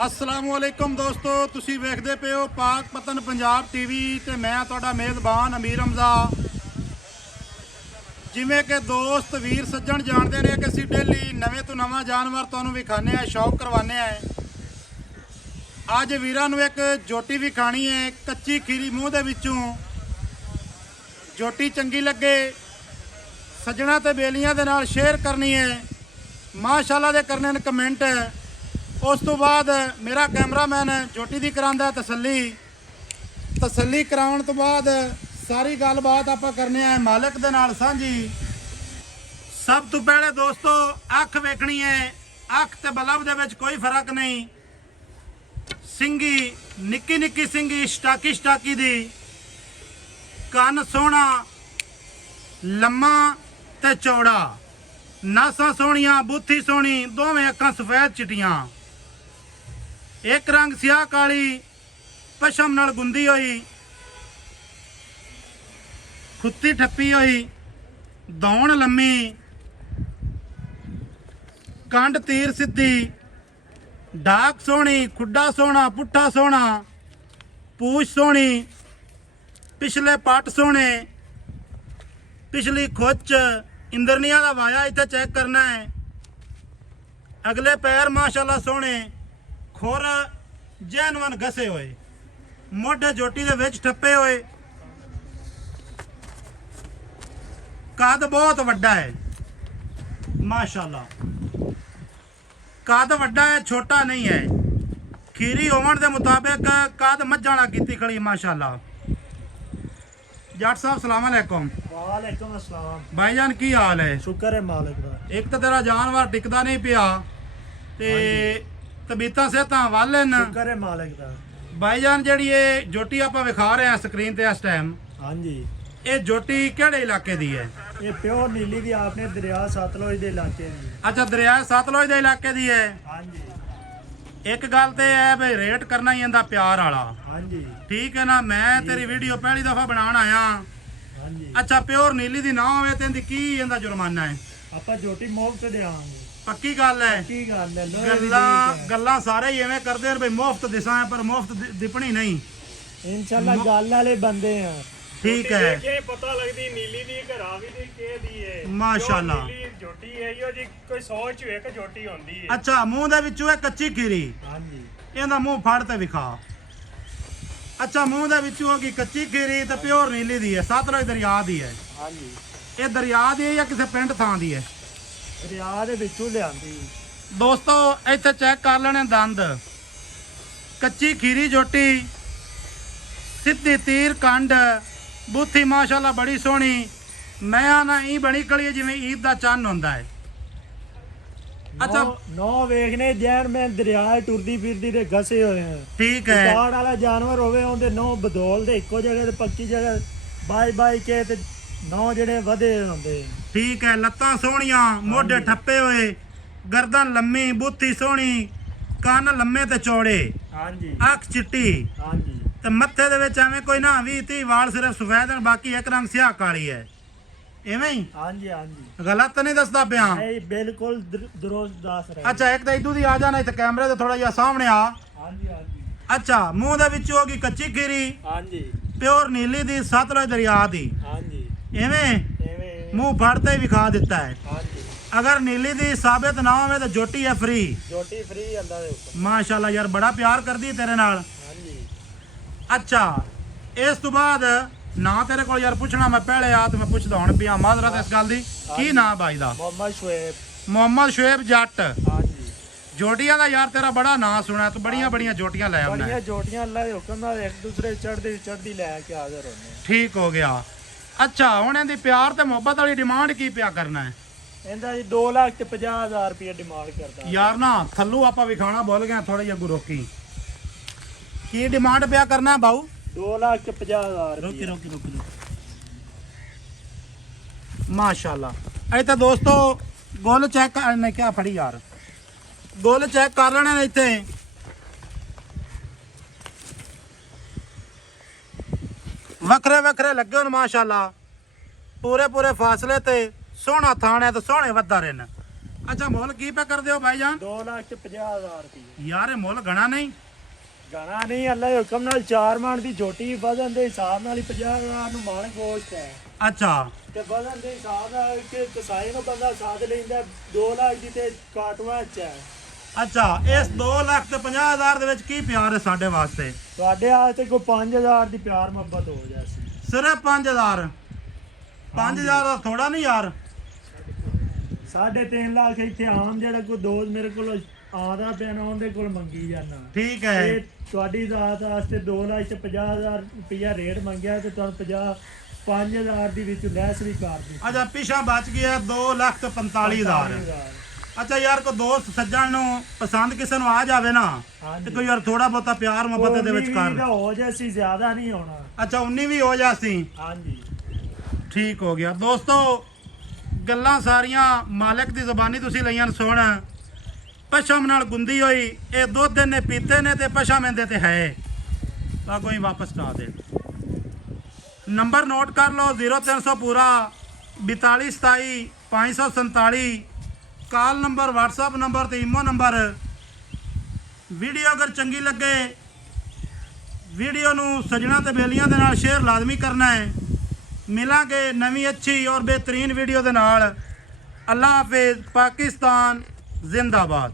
अस्सलामुअलैकुम दोस्तों, तुसी वेखदे पे हो पाक पतन पंजाब टीवी ते मैं तुहाडा मेज़बान अमीर हमजा। जिवें कि दोस्त वीर सज्जण जानते ने कि असीं डेली नवें तो नवां जानवर तुहानूं विखाने आ, शौक करवाने आ। अज वीरां नूं एक जोटी विखाणी है, कच्ची खीरी मूँह दे विचों। जोटी चंगी लगे सज्जणा ते बेलियां दे नाल शेयर करनी है, माशाअल्लाह दे करने ने कमेंट। उस तो बाद मेरा कैमरामैन जोटी की करांदा तसल्ली कराउण तो बाद सारी गलबात आपां करने हैं मालिक दे नाल सांझी। सब तो पहले दोस्तों अख वेखनी है, अख ते बलब दे विच कोई फर्क नहीं। सिंगी निक्की निक्की सिंगी स्टाकी दी, कन सोहना लम्मा ते चौड़ा, नासां सोहणियां, बुत्थी सोहनी, दोवें अखां सफेद चिट्टियां, एक रंग सियाह काली पशम नाल गुंदी हुई, खुत्ती ठप्पी हुई, दौण लम्मी, कंड तीर सीधी, डाक सोहनी, खुड्डा सोहना, पुट्ठा सोहना, पूछ सोहनी, पिछले पट सोहने, पिछली खुच इंद्रनिया का वाया इत्थे चेक करना है। अगले पैर माशाअल्लाह सोहने, खुर जैनवन घसे हुए, मोढे जोटी दे विच ठप्पे हुए, कद बहुत वड्डा है माशाअल्लाह। कद वड्डा है, छोटा नहीं है। खीरी होवन दे मुताबिक कद मज्जां वाला कीती खड़ी माशाअल्लाह। जट साहब सलाम अलैकुम। वालेकुम अस्सलाम। भाईजान की हाल है? शुक्र है मालिक दा। एक तो तेरा जानवर टिकदा नहीं पिया ते तबीयतां सेहतां वल न। शुक्र है मालिक दा। भाईजान जिहड़ी ये जोटी आपां विखा रहे हैं स्क्रीन ते इस टाइम, हाँ जी, ये जोटी किहड़े इलाके दी है? ये प्योर नीली दी आपने दरिया सतलुज दे इलाके दी। अच्छा, दरिया सतलुज दे इलाके दी है। हाँ जी, एक गल ते है भाई, रेट करना ही इंदा प्यार वाला। हाँ जी, ठीक है ना? मैं तेरी वीडियो पहली दफा बनाने आया। हाँ जी। अच्छा, प्योर नीली दी ना होवे ते इंदी की इंदा जुर्माना है? आपा जोटी मुफ्त देंगे। पक्की गल है? की गल है। गल्लां सारे ही एवें करदे ने भाई मुफ्त दिसां है, पर मुफ्त दिपनी नहीं। इंशाल्लाह गल वाले बंदे हैं। ठीक है, के पता लगदी नीली दी घरा भी दी के दी है माशाअल्लाह। नीली जोटी है यो जी, कोई 100 च एक जोटी होंदी है। अच्छा, मुंह दे विचों है कच्ची खीरी, हाँ जी, ਇਹਦਾ ਮੂੰਹ ਫੜ ਤੇ ਵਿਖਾ। ਅੱਛਾ, ਮੂੰਹ ਦੇ ਵਿੱਚੋਂ ਹੋਗੀ ਕੱਚੀ ਖੀਰੀ ਤੇ ਪਿਓਰ ਨੀਲੀ ਦੀ ਹੈ, ਸਤਲੁਜ ਦਰਿਆ ਦੀ ਹੈ। हाँ जी। ਇਹ ਦਰਿਆ ਦੀ ਹੈ ਜਾਂ ਕਿਸੇ ਪਿੰਡ ਥਾਂ ਦੀ ਹੈ? दरिया दे विचों लियांदी। ਦੋਸਤੋ ਇੱਥੇ ਚੈੱਕ ਕਰ ਲੈਣੇ ਦੰਦ। ਕੱਚੀ ਖੀਰੀ ਜੋਟੀ, ਸਿੱਧੀ ਤੀਰ ਕੰਡ, ਬੂਥੀ ਮਾਸ਼ਾਅੱਲਾ ਬੜੀ ਸੋਹਣੀ। ਮੈਂ ਆਣਾ ਹੀ ਬਣੀ ਕਲੀ ਹੈ ਜਿਵੇਂ ਈਦ ਦਾ ਚੰਨ ਹੁੰਦਾ ਹੈ। अच्छा, नौ वेखने जैन में दरिया टुरदी फिरदी दे घसे हुए हैं। ठीक है। उतार वाला जानवर होवे ओंदे नौ बदौल दे इक्को जगह ते पक्की जगह बाई के ते नौ जड़े वधे होंदे। ठीक है। लत्तां सोहणियां, मोढे ठप्पे हुए, गर्दन लम्मी, बुत्थी सोहनी, ਕੰਨ लम्मे ते चौड़े, हाँ जी, अख चिट्टी हाँ जी, ते मत्थे दे विच एवें कोई ना 20-30 वाल सिर्फ सफेद हैं, बाकी एक रंग स्याह काली है। एवें ही? हाँ जी, हाँ जी। गलत नहीं दसदा पिया? नहीं, बिल्कुल दुरुस्त दस रहे। अच्छा, एक तो इदू दी आ जाना इत्थे कैमरे ते थोड़ा जिहा सामने आ। हाँ जी, हाँ जी, अच्छा, मूंह दे विच होगी कच्ची खीरी, हाँ जी, प्योर नीली दी, सतलुज दरिया दी। हाँ जी। एवें एवें। मुंह फड़ते ही विखा दिता है। हाँ जी। अगर नीली दी साबित ना होवे तो जोटी है फ्री। जोटी फ्री अल्लाह दे हुक्म। माशाअल्लाह यार, बड़ा प्यार करदी तेरे नाल। हाँ जी। अच्छा, इस तो बाद ना तेरे को यार पूछना मैं पहले आ तो मैं पूछदा हुण पिया माजरत इस गल दी। की ना भाई दा? मोहम्मद शुएब। मोहम्मद शुएब जट। हाँ जी। जोटियां दा यार तेरा बड़ा नाम सुना, तू बड़ियां जोटियां ले आउना। बढ़िया जोटियां अल्लाह दे हुक्म नाल एक दूसरे चढ़दी लेके हाजिर होने। ठीक हो गया। अच्छा, हुण इहदी प्यार ते मोहब्बत वाली डिमांड की पिया करना है? इंदा जी 2,50,000 रुपये डिमांड करता। यार ना थल्लू आपां विखाना भुल गए थोड़ा जिहा गुरोकी। की डिमांड पिया करना है बाऊ? 2,50,000 रोकी माशाअल्लाह। इत्थे दोस्तों गुल चेक करने, क्या फड़ी यार, गुल चेक कर लेने ने इत्थे। वखरे वखरे लगे होन माशाअल्लाह, पूरे फासले ते सोहना थान है तो सोहने वधा रहे। ਅੱਛਾ ਮੁੱਲ ਕੀ ਪੈ ਕਰਦੇ ਹੋ ਭਾਈਜਾਨ? 2,50,000 ਰੁਪਏ। ਯਾਰ ਇਹ ਮੁੱਲ ਗਣਾ ਨਹੀਂ। ਗਾਣਾ ਨਹੀਂ, ਅੱਲਾ ਦੇ ਹੁਕਮ ਨਾਲ 4 ਮਣ ਦੀ ਝੋਟੀ ਵਧਣ ਦੇ ਹਿਸਾਬ ਨਾਲ ਹੀ 50,000 ਨੂੰ ਮਣ ਗੋਸ਼ਤ ਹੈ। ਅੱਛਾ ਤੇ ਵਧਣ ਦੇ ਹਿਸਾਬ ਨਾਲ ਕਿ ਕਸਾਈ ਨੂੰ ਬੰਦਾ ਸਾਧ ਲੈਂਦਾ 2 ਲੱਖ ਦੀ ਤੇ ਕਾਟਵਾ ਚ ਹੈ। ਅੱਛਾ ਇਸ 2,50,000 ਦੇ ਵਿੱਚ ਕੀ ਪਿਆਰ ਹੈ ਸਾਡੇ ਵਾਸਤੇ? ਤੁਹਾਡੇ ਆ ਤੇ ਕੋਈ 5,000 ਦੀ ਪਿਆਰ ਮੁਹੱਬਤ ਹੋ ਜਾਸੀ। ਸਿਰਫ 5,000? 5,000 ਦਾ ਥੋੜਾ ਨਹੀਂ ਯਾਰ। 3.5 ਲੱਖ ਇੱਥੇ ਆਮ ਜਿਹੜਾ ਕੋਈ ਦੋਸਤ ਮੇਰੇ ਕੋਲ ਆਉਂਦਾ ਪਿਆ ਨਾ ਉਹਦੇ ਕੋਲ ਮੰਗੀ ਜਾਣਾ। ਠੀਕ ਹੈ ਇਹ ਤੁਹਾਡੀ ਜ਼ਾਤ ਵਾਸਤੇ 2,50,000 ਰੁਪਇਆ ਰੇਟ ਮੰਗਿਆ ਤੇ ਤੁਹਾਨੂੰ 5,000 ਦੀ ਵਿੱਚ ਲੈਸ ਵੀ ਕਰ ਦਿੱਤੀ। ਅੱਛਾ ਪਿਛਾ ਬਚ ਗਿਆ 2,45,000। ਅੱਛਾ ਯਾਰ ਕੋਈ ਦੋਸਤ ਸੱਜਣ ਨੂੰ ਪਸੰਦ ਕਿਸੇ ਨੂੰ ਆ ਜਾਵੇ ਨਾ ਤੇ ਕੋਈ ਯਾਰ ਥੋੜਾ ਬਹੁਤਾ ਪਿਆਰ ਮੁਹੱਬਤ ਦੇ ਵਿੱਚ ਕਰ। ਹੋ ਜਾਸੀ, ਜ਼ਿਆਦਾ ਨਹੀਂ ਹੋਣਾ। ਅੱਛਾ 19 ਵੀ ਹੋ ਜਾਸੀ। ਹਾਂਜੀ ਠੀਕ ਹੋ ਗਿਆ ਦੋਸਤੋ। ਗੱਲਾਂ ਸਾਰੀਆਂ ਮਾਲਕ ਦੀ ਜ਼ਬਾਨੀ ਤੁਸੀਂ ਲਈਆਂ ਸੁਣ। ਪਸ਼ਮ ਨਾਲ ਗੁੰਦੀ ਹੋਈ ਇਹ ਦੁੱਧ ਨੇ ਪੀਤੇ ਨੇ ਤੇ ਪਸ਼ਮ ਇਹਦੇ ਤੇ ਹੈ ਤਾਂ ਕੋਈ ਵਾਪਸ ਲਾ ਦੇ। ਨੰਬਰ ਨੋਟ ਕਰ ਲਓ 0300 ਪੂਰਾ 4227 547 ਕਾਲ ਨੰਬਰ WhatsApp ਨੰਬਰ ਤੇ ਈਮੋ ਨੰਬਰ। ਵੀਡੀਓ ਅਗਰ ਚੰਗੀ ਲੱਗੇ ਵੀਡੀਓ ਨੂੰ ਸੱਜਣਾ ਤੇ ਬੇਲੀਆਂ ਦੇ ਨਾਲ ਸ਼ੇਅਰ ਲਾਜ਼ਮੀ ਕਰਨਾ ਹੈ। ਮਿਲਾਂਗੇ ਨਵੀਂ ਅੱਛੀ ਔਰ ਬਿਹਤਰੀਨ ਵੀਡੀਓ ਦੇ ਨਾਲ। ਅੱਲਾ ਹਾਫਿਜ਼। ਪਾਕਿਸਤਾਨ ਜ਼ਿੰਦਾਬਾਦ।